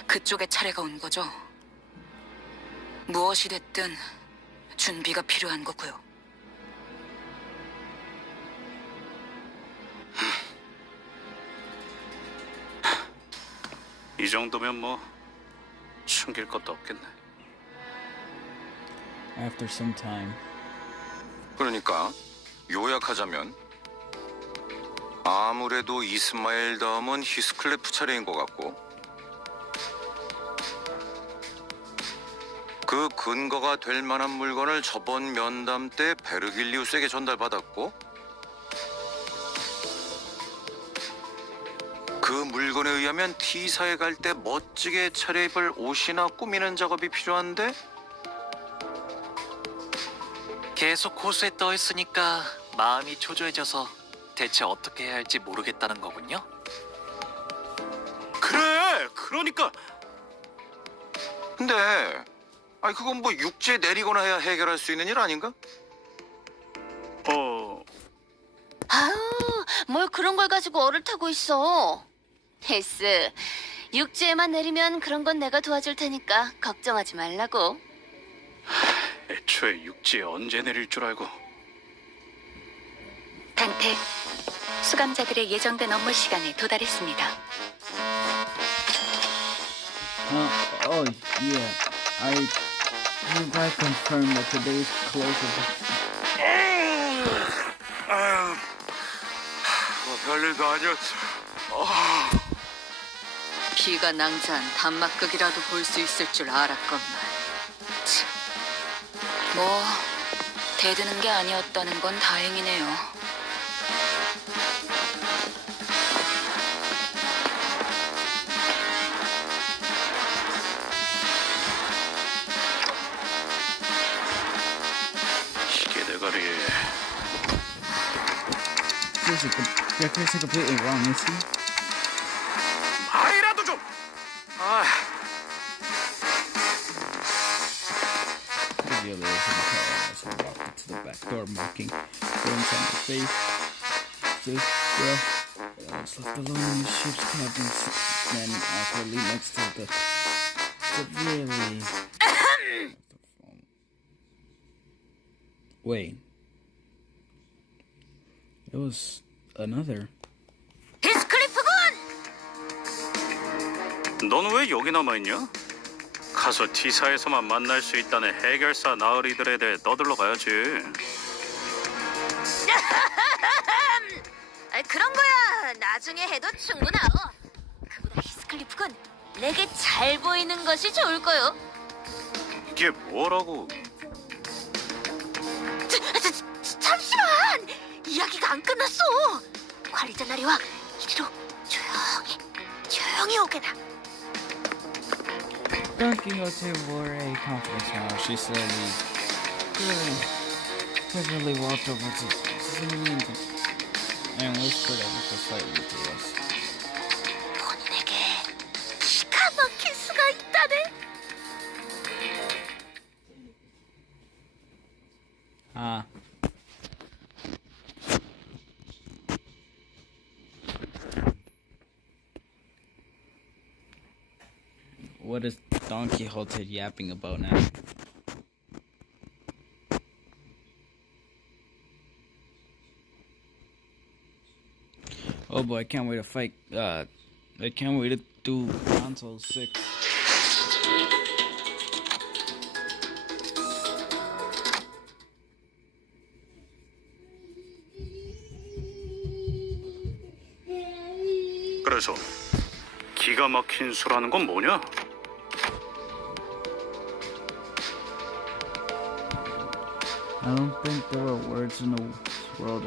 그쪽의 차례가 온 거죠? 무엇이 됐든 준비가 필요한 거고요. 이 정도면 뭐 숨길 것도 없겠네. After some time, 그러니까 요약하자면 아무래도 이스마엘 다음은 히스클리프 차례인 것 같고, 그 근거가 될 만한 물건을 저번 면담 때 베르길리우스에게 전달받았고, 그 물건에 의하면 T사에 갈 때 멋지게 차려입을 옷이나 꾸미는 작업이 필요한데, 계속 호수에 떠 있으니까 마음이 초조해져서 대체 어떻게 해야 할지 모르겠다는 거군요. 그래, 그러니까 근데 아니 그건 뭐 육지에 내리거나 해야 해결할 수 있는 일 아닌가? 아우, 뭘 그런 걸 가지고 얼을 타고 있어. 헬스, 육지에만 내리면 그런 건 내가 도와줄 테니까 걱정하지 말라고. 애초에 육지에 언제 내릴 줄 알고. 단테, 수감자들의 예정된 업무 시간에 도달했습니다. Oh, yeah. I hereby confirm that today's close of 아유, 뭐 별일도 아니었어. 비가 낭자한 단막극이라도 볼 수 있을 줄 알았건만. 참. 뭐 대드는 게 아니었다는 건 다행이네요. 시계 대가리. Jeffrey's completely wrong, is he? 말이라도 좀. The other is in the car as he walked to the back door, mocking. Burns on the face. Says, well, I was left alone in the ship's cabin, standing awkwardly next to the severely. Wait. It was another. 넌 왜 여기 남아 있냐? 가서 T사에서만 만날 수 있다는 해결사 나으리들에 대해 떠들러 가야지. 그런 거야 나중에 해도 충분하오. 그보다 히스클리프군 내게 잘 보이는 것이 좋을 거요. 이게 뭐라고? 잠시만, 이야기가 안 끝났어. 관리자 나리와 이리로 조용히 오게나. Don Quixote wore a confident smile. She slowly, casually walked over to Celine and whispered ever so slightly to us. 본인에게 기가 막힐 수가 있다네. Ah. What is Don Quixote yapping about now? Oh boy, I can't wait to fight. I can't wait to do console 6. 그래서 기가 막힌 수라는 건 뭐냐? I don't think there are words in the world.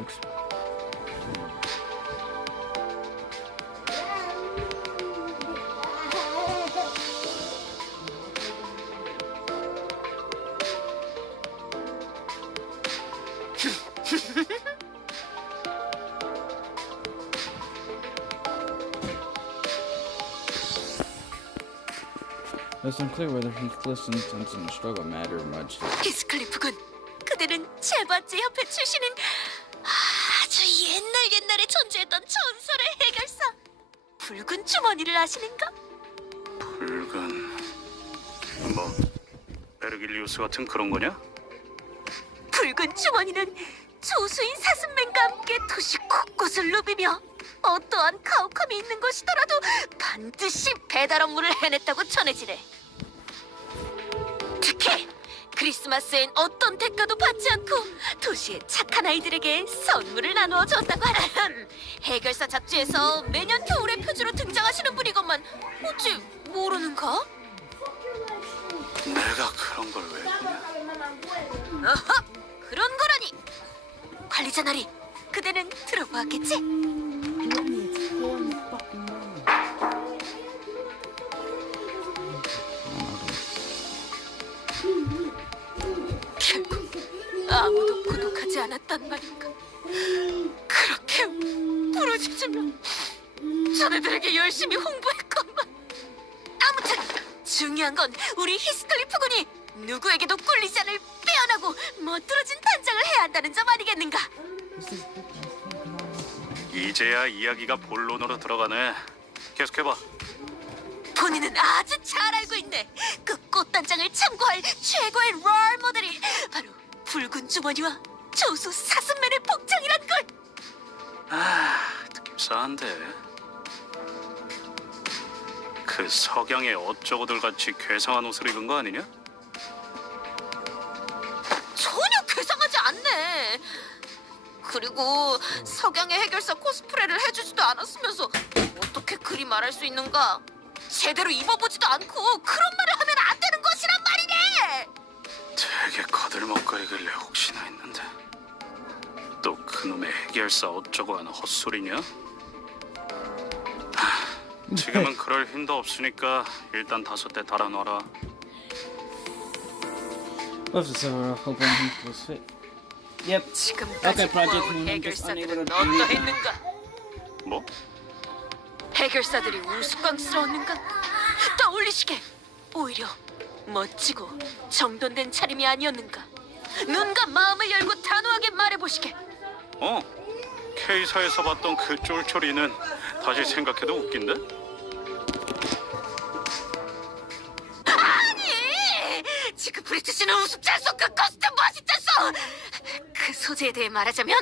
It's unclear whether Heathcliff's intents in the struggle matter much. 히스클리프군, 그대는 제 번째 협회 출신인 아주 옛날에 존재했던 전설의 해결사 붉은 주머니를 아시는가? 붉은 뭐 베르길리우스 같은 그런 거냐? 붉은 주머니는 조수인 사슴맨과 함께 도시 곳곳을 누비며 어떠한 가혹함이 있는 곳이더라도 반드시 배달 업무를 해냈다고 전해지네. 특히 크리스마스엔 어떤 대가도 받지 않고 도시의 착한 아이들에게 선물을 나누어 줬다고 하다. 해결사 잡지에서 매년 겨울의 표지로 등장하시는 분이건만 어찌 모르는가? 내가 그런 걸 왜 보냐? 어허! 그런 거라니! 관리자 나리, 그대는 들어보았겠지? 결국 아무도 구독하지 않았단 말인가? 그렇게 부르짖으며 자네들에게 열심히 홍보했건만 아무튼 중요한 건 우리 히스클리프 군이 누구에게도 꿀리지 않을 빼어나고 멋들어진 단장을 해야 한다는 점 아니겠는가? 이제야 이야기가 본론으로 들어가네. 계속해봐. 본인은 아주 잘 알고 있네. 그 꽃단장을 참고할 최고의 롤 모델이 바로 붉은 주머니와 조수 사슴맨의 복장이란 걸. 느낌 싸한데. 그 석양의 어쩌고들 같이 괴상한 옷을 입은 거 아니냐? 전혀 괴상하지 않네. 그리고 석양의 해결사 코스프레를 해주지도 않았으면서 어떻게 그리 말할 수 있는가? 제대로 입어보지도 않고 그런 말을 하면 안 되는 것이란 말이네. 되게 거들먹거리길래 혹시나 했는데 또 그놈의 해결사 어쩌고 하는 헛소리냐? 지금은 그럴 힘도 없으니까 일단 5대 달아놔라. Buffs are hoping he will fit. Yep. 지금까지 Okay, Project 모아온 Moon, just unable 해결사들은 to do that. 어떠했는가? 뭐? 해결사들이 우스꽝스러웠는가? 떠올리시게 오히려 멋지고 정돈된 차림이 아니었는가? 눈과 마음을 열고 단호하게 말해보시게. K사에서 봤던 그 쫄쫄이는 다시 생각해도 웃긴데? 아니! 지금 브리티시는 우습지 않소. 그 코스튬 멋있지 않소. 그 소재에 대해 말하자면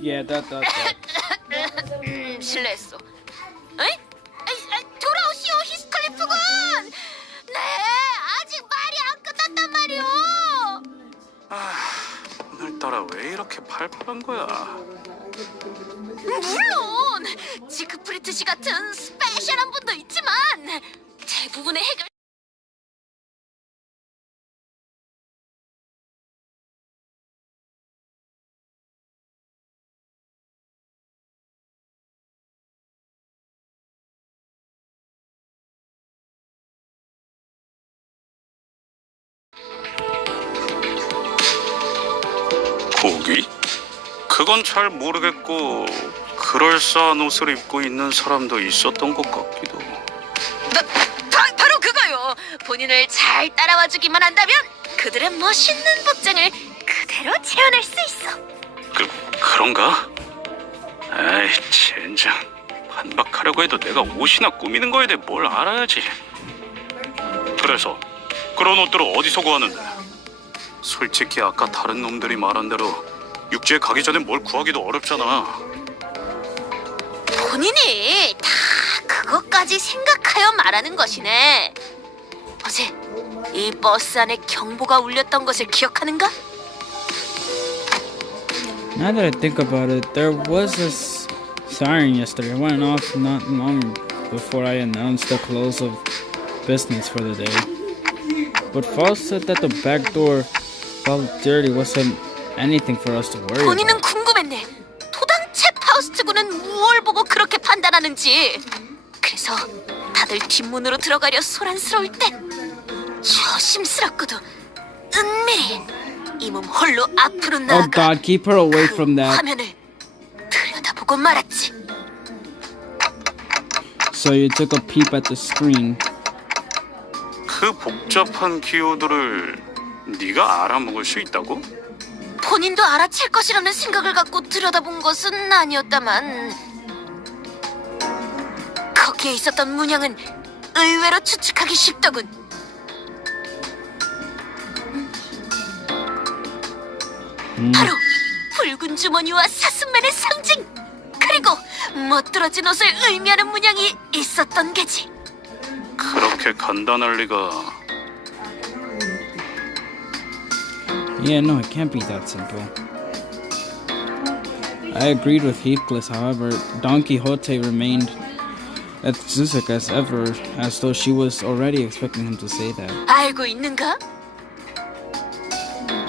Yeah, that. 실례했소. 에이? 돌아오시오 히스클리프군. 네, 아직 말이 안 끝났단 말이오. 오늘따라 왜 이렇게 팔팔한 거야? 물론 지크프리트 씨 같은 스페셜한 분도 있지만 대부분의 해결 고기? 그건 잘 모르겠고 그럴싸한 옷을 입고 있는 사람도 있었던 것 같기도. 바로 그거요. 본인을 잘 따라와주기만 한다면 그들의 멋있는 복장을 그대로 재현할 수 있어. 그런가? 에이 젠장. 반박하려고 해도 내가 옷이나 꾸미는 거에 대해 뭘 알아야지. 그래서 그런 옷들을 어디서 구하는데? 솔직히 아까 다른 놈들이 말한 대로 육지에 가기 전에 뭘 구하기도 어렵잖아. 본인이 다 그것까지 생각하여 말하는 것이네. 어제 이 버스 안에 경보가 울렸던 것을 기억하는가? Now that I think about it, there was a siren yesterday. It went off not long before I announced the close of business for the day. But Falls said that the back door felt dirty wasn't anything for us to worry 본인은 about. 궁금했네. 도당체 파우스트군은 무엇을 보고 그렇게 판단하는지. 그래서 다들 뒷문으로 들어가려 소란스러울 때 조심스럽고도 은밀히 이 몸 홀로 앞으로 Oh 나아가 God, keep her away 그 from that. 화면을 들여다보고 말았지. So you took a peep at the screen. 그 복잡한 기호들을 네가 알아먹을 수 있다고? 본인도 알아챌 것이라는 생각을 갖고 들여다본 것은 아니었다만 거기에 있었던 문양은 의외로 추측하기 쉽더군. 바로 붉은 주머니와 사슴맨의 상징, 그리고 멋들어진 옷을 의미하는 문양이 있었던 게지. 그렇게 간단할 리가. Yeah, no, it can't be that simple. I agreed with Heathcliff, however, Don Quixote remained enthusiastic as ever, as though she was already expecting him to say that. 알고 있는가?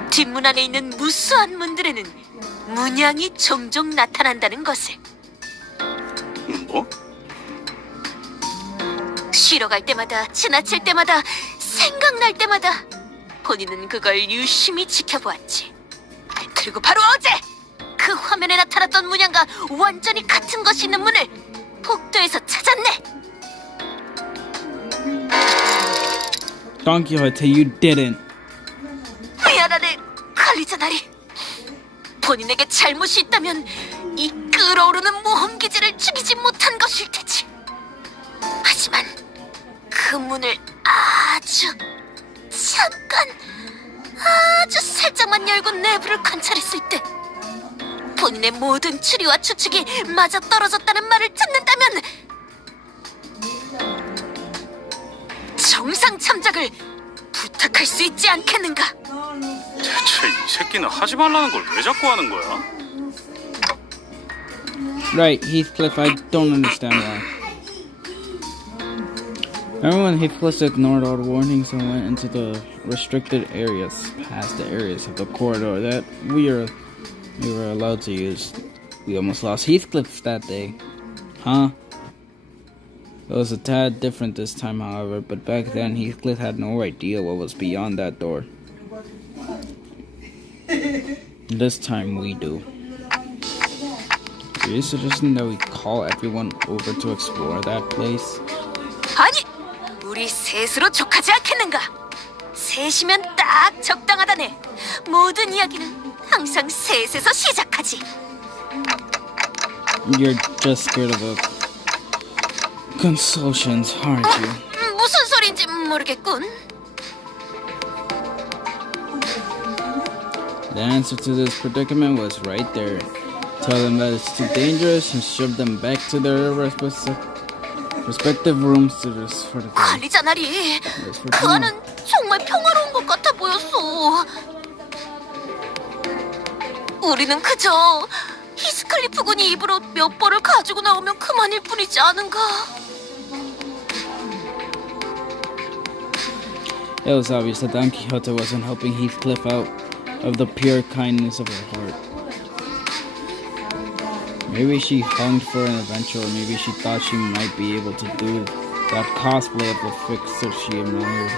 뒷문 안에 있는 무수한 문들에는 문양이 종종 나타난다는 것을. 뭐? 쉬러 갈 때마다, 지나칠 때마다, 생각날 때마다 본인은 그걸 유심히 지켜보았지. 그리고 바로 어제 그 화면에 나타났던 문양과 완전히 같은 것이 있는 문을 복도에서 찾았네. Don Quixote, you didn't. 미안하네, 관리자나리. 본인에게 잘못이 있다면 이 끓어오르는 모험 기제를 죽이지 못한 것일 테지. 하지만 그 문을 잠깐, 아주 살짝만 열고 내부를 관찰했을 때 본인의 모든 추리와 추측이 맞아 떨어졌다는 말을 듣는다면 정상 참작을 부탁할 수 있지 않겠는가? 대체 이 새끼는 하지 말라는 걸 왜 자꾸 하는 거야? Right, Heathcliff, I don't understand why. Everyone Heathcliff ignored all the warnings and went into the restricted areas, past the areas of the corridor that we were allowed to use. We almost lost Heathcliff that day. Huh? It was a tad different this time, however, but back then Heathcliff had no idea what was beyond that door. This time we do. Are you suggesting that we call everyone over to explore that place? 아니, 우리 셋으로 족하지 않겠는가? 셋이면 딱 적당하다네. 모든 이야기는 항상 셋에서 시작하지. You're just scared of the consulsions, aren't you? 무슨 소린지 모르겠군. The answer to this predicament was right there. Tell them that it's too dangerous and shove them back to their respective rooms for the day. 관리자나리, 그 안은 정말 평화로운 것 같아 보였어. 우리는 그저 히스클리프 군이 입으로 몇 벌을 가지고 나오면 그만일 뿐이지 않은가? It was obvious that Don Quixote wasn't helping Heathcliff out of the pure kindness of her heart. Maybe she hunged for an adventure, or maybe she thought she might be able to do that cosplay of the fixer she admired.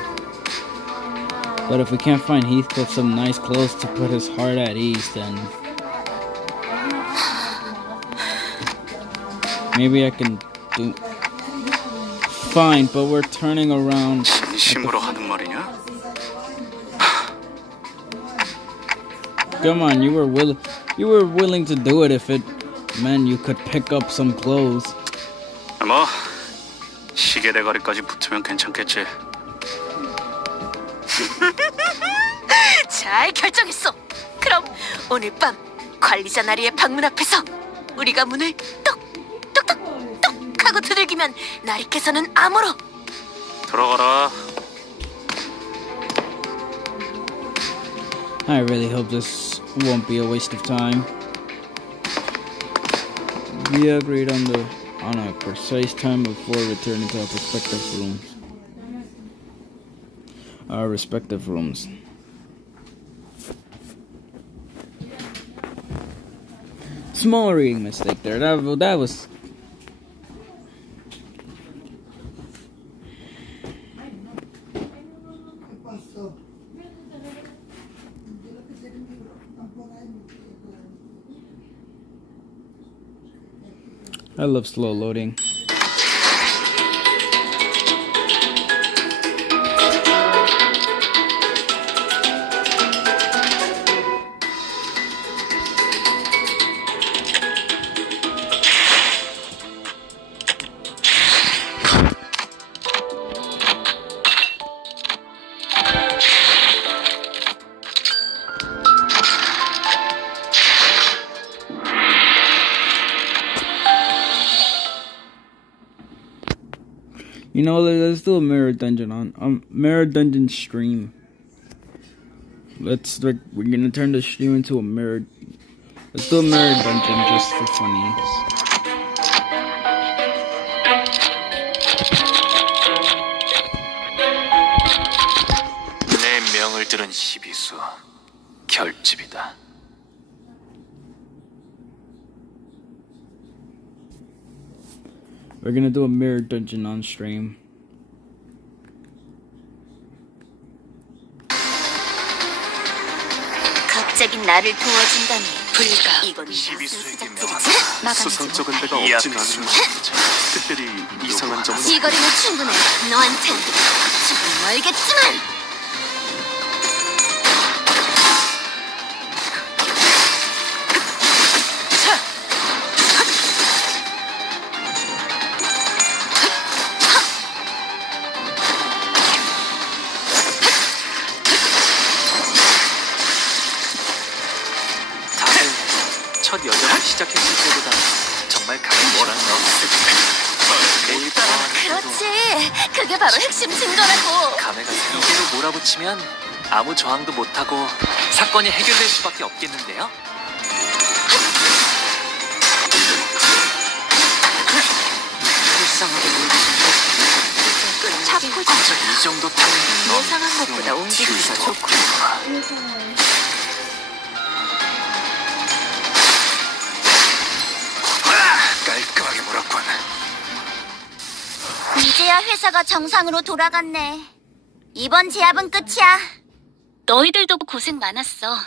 But if we can't find Heathcliff some nice clothes to put his heart at ease, then maybe I can do. Fine, but we're turning around. 진심으로 하는 말이냐? Come on, you were willing to do it if it meant you could pick up some clothes. 뭐 시계 대가리까지 붙으면 괜찮겠지. 잘 결정했어. 그럼 오늘 밤 관리자 나리의 방문 앞에서 우리가 문을 똑똑똑똑 하고 두들기면 나리께서는 암호로 들어가라. I really hope this won't be a waste of time. We agreed on a precise time before returning to our respective rooms. Small reading mistake there. That was. I love slow loading. You know, let's do a mirror dungeon mirror dungeon stream. We're gonna turn the stream into a mirror. Let's do a mirror dungeon just for funny. 내 명을 들은 시비수 결집이다. We're gonna do a mirror dungeon on stream. 갑자기 나를 도와준다니. 불가. 이건 시비수에게 나가지 수상쩍은 데가 이 없진 앞에 않은 숨 특별히 이상한 점은 이 거리는 충분해. 너한텐 지금 알겠지만. 다들 첫 여정을 시작했을 때보다 정말 강한 뭐라 매일 보아하는 그렇지. 그게 바로 핵심 증거라고. 감회가 이대로 몰아붙이면 아무 저항도 못하고 사건이 해결될 수밖에 없겠는데요? 불쌍하게 물리신 자꾸 이 정도 타이밍 예상한 것보다 움직임이 더 좋고. 깔끔하게 물었군. 이제야 회사가 정상으로 돌아갔네. 이번 제압은 끝이야. 너희들도 고생 많았어.